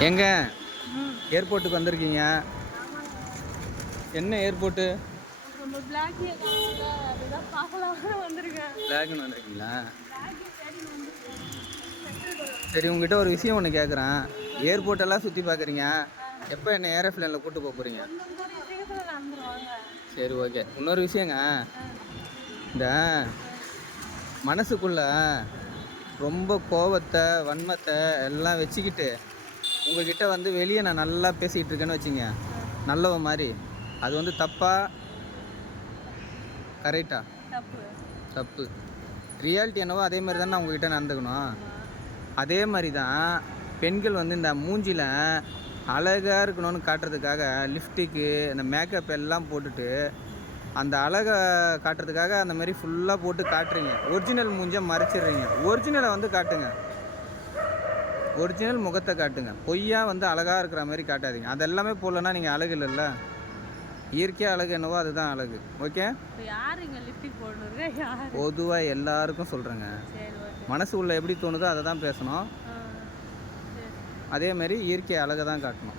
எங்க? ஏர்போர்ட்டுக்கு வந்திருக்கீங்க. என்ன ஏர்போர்ட்டு? பிளாக்னு வந்திருக்கீங்களா? சரி. உங்ககிட்ட ஒரு விஷயம் ஒன்று கேட்குறேன் ஏர்போர்ட்டெல்லாம் சுற்றி பார்க்குறீங்க எப்போ என்ன ஏரோப்ளேனில் கூட்டு போக போகிறீங்க சரி ஓகே. இன்னொரு விஷயங்க. இந்த மனசுக்குள்ள ரொம்ப கோபத்தை வன்மத்தை எல்லாம் வச்சுக்கிட்டு உங்ககிட்ட வந்து வெளியே நான் நல்லா பேசிக்கிட்டு இருக்கேன்னு வச்சுங்க. நல்லவ மாதிரி. அது வந்து தப்பா? கரெக்டா? தப்பு. ரியாலிட்டி என்னவோ அதே மாதிரி தானே உங்ககிட்ட நடந்துக்கணும். அதே மாதிரி தான் பெண்கள் வந்து இந்த மூஞ்சியில் அழகாக இருக்கணும்னு காட்டுறதுக்காக லிப்டிக்கு இந்த மேக்கப் எல்லாம் போட்டுட்டு அந்த அழகை காட்டுறதுக்காக அந்த மாதிரி ஃபுல்லாக போட்டு காட்டுறீங்க. ஒரிஜினல் மூஞ்சை மறைச்சிடுறீங்க. ஒரிஜினலை வந்து காட்டுங்க. ஒரிஜினல் முகத்தை காட்டுங்க. பொய்யா வந்து அழகாக இருக்கிற மாதிரி காட்டாதீங்க. அதெல்லாமே போடலன்னா நீங்கள் அழகு இல்லைல்ல? இயற்கையாக அழகு என்னவோ அதுதான் அழகு. ஓகே பொதுவாக எல்லாருக்கும் சொல்கிறேங்க மனசு உள்ள எப்படி தோணுதோ அதை தான் பேசணும் அதே மாதிரி இயற்கை அழகை தான் காட்டணும்.